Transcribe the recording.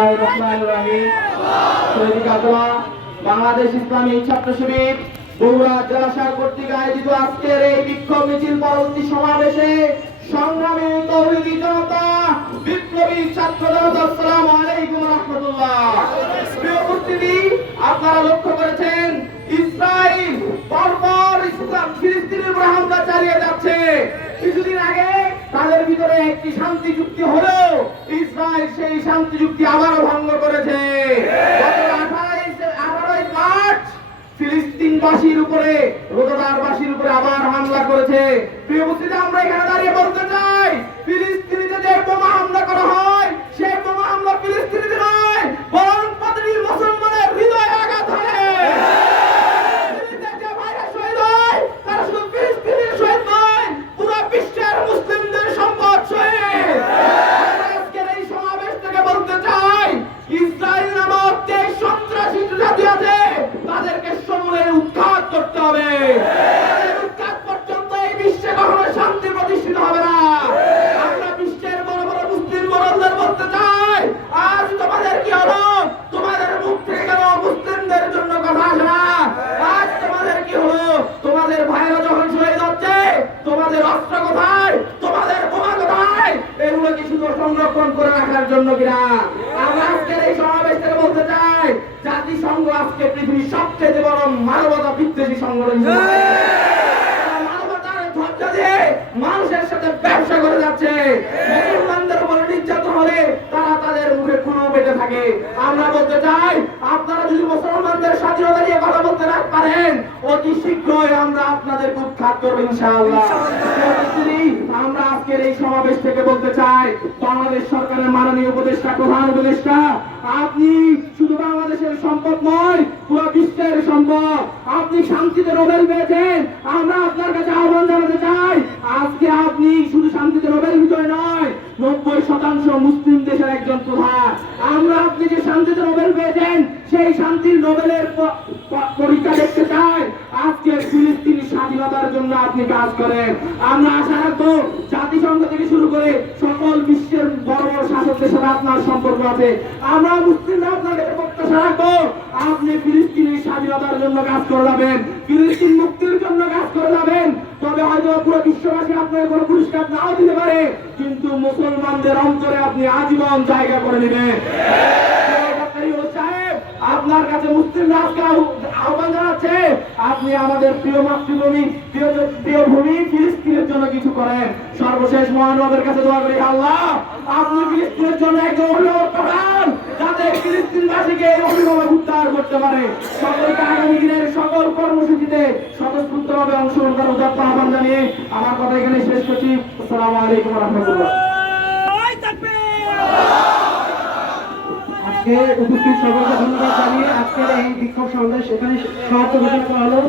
বিসমিল্লাহির রহমানির রহিম। শহীদ কাফেলা বাংলাদেশ ইসলামী ছাত্র শিবির বগুড়া জেলা শাখা কর্তৃক আয়োজিত আজকের এই বিক্ষোভ মিছিল পরবর্তী সমাবেশে সংগ্রামী তৌহিদি জনতা, বিপ্লবী ছাত্র জনতা, আসসালামু আলাইকুম ওয়া রাহমাতুল্লাহ। প্রিয় উপস্থিতি, আপনারা লক্ষ্য করেছেন ইসরাইল পরপর ফিলিস্তিনের উপর হামলা চালিয়ে যাচ্ছে। কিছুদিন আগে তাদের ভিতরে একটি শান্তি চুক্তি হলো, ইসরায়েল সেই শান্তি চুক্তি আবারও ভঙ্গ করেছে। গত 18 মার্চ ফিলিস্তিনবাসীর উপরে, রোজাদারবাসীর উপরে আবার হামলা করেছে। প্রিয় উপস্থিতি, আমরা এখানে দাঁড়িয়ে বলতে চাই, ফিলিস্তিনিতে যে বোমা হামলা করা হয়, সেই বোমা হামলা ফিলিস্তিনিতে নয়, বরং প্রতিটি মুসলমানের হৃদয়ে আঘাত হানে। যে ভাইরা শহীদ হয়, তারা শুধু ফিলিস্তিনের শহীদ নয়, পুরো বিশ্বের মুসলিমদের সম্পদ শহীদ। আজকের এই সমাবেশ থেকে বলতে চাই, ইসরায়েল নামক যে সন্ত্রাসী জাতি আছে, তাদেরকে সমূলে উৎখাত করতে হবে। উৎখাত পর্যন্ত এই বিশ্বে কখনো শান্তি প্রতিষ্ঠিত হবে না। আমরা বিশ্বের বড় বড় মুসলিম বড়দের বলতে চাই, আজ তোমাদের কি হলো? তোমাদের মুখ থেকে কেন মুসলিমদের জন্য কথা আসে না? আজ তোমাদের কি হলো? তোমাদের ভাইরা যখন শহীদ হচ্ছে, তোমাদের অস্ত্র কোথায়? তোমাদের বোমা কোথায়? এগুলো কি শুধু সংরক্ষণ করে রাখার জন্য কিনা? আমরা আজকের এই সমাবেশ থেকে বলতে চাই, জাতিসংঘ আজকে পৃথিবীর সবচেয়ে বড় মানবতা বিদ্বেষী সংগঠন, মানবতার ধ্বজা দিয়ে মানুষের সাথে ব্যবসা করে যাচ্ছে। মুসলমানদের উপর নির্যাতন হলে তারা তাদের মুখে খুনো পেতে থাকে। আমরা বলতে চাই, আপনারা যদি মুসলমানদের স্বাধীনতা নিয়ে কথা বলতে না পারেন, অতি শীঘ্রই আমরা আপনাদের উৎখাত করব ইনশাআল্লাহ। আমরা আজকের এই সমাবেশ থেকে বলতে চাই, বাংলাদেশ সরকারের মাননীয় উপদেষ্টা, প্রধান উপদেষ্টা, আপনি শুধু বাংলাদেশের সম্পদ নয়, পুরো বিশ্বের সম্পদ। আপনি শান্তিতে নোবেল পেয়েছেন। আমরা আপনার কাছে আহ্বান জানাতে চাই, আজকে আপনি শুধু শান্তিতে নোবেল বিজয় নয়, 90% মুসলিম দেশের একজন প্রধান। আমরা আপনি যে শান্তিতে নোবেল পেয়েছেন, সেই শান্তির নোবেলের পরীক্ষা দেখতে চাই। আজকে ফিলিস্তিনি স্বাধীনতার জন্য আপনি কাজ করেন। আমরা আশা রাখবো, জাতিসংঘ থেকে শুরু করে সকল বিশ্বের বড় বড় শাসকদের সাথে আপনার সম্পর্ক আছে। আমরা মুসলিমরা আপনার কাছে প্রত্যাশা রাখবো, আপনি ফিলিস্তিনের স্বাধীনতার জন্য কাজ করে যাবেন, ফিলিস্তিন মুক্তির জন্য কাজ করে যাবেন। তবে হয়তো পুরো বিশ্ববাসী আপনার কোনো পুরস্কার নাও দিতে পারে, কিন্তু মুসলমানদের অন্তরে আপনি আজীবন জায়গা করে নেবেন। আপনার কাছে মুসলিমরা আজকে আহ্বান জানাচ্ছে, আপনি আমাদের প্রিয় মাতৃভূমি, প্রিয় ভূমি ফিলিস্তিনের জন্য কিছু করেন। সর্বশেষ মহান রবের কাছে দোয়া করি, আল্লাহ আপনি ফিলিস্তিনের জন্য একজন অভিভাবক পাঠান, যাতে ফিলিস্তিনবাসীকে এই অভিভাবক উদ্ধার করতে পারে। সকলকে আগামী দিনের সকল কর্মসূচিতে স্বতঃস্ফূর্তভাবে অংশগ্রহণ করার উদাত্ত আহ্বান জানিয়ে আমার কথা এখানে শেষ করছি। আসসালামু আলাইকুম ওয়া রাহমাতুল্লাহ। আজকে উপস্থিত সকলকে ধন্যবাদ জানিয়ে আজকের এই বিক্ষোভ সমাবেশ এখানে সমাপ্ত ঘোষণা করা হলো।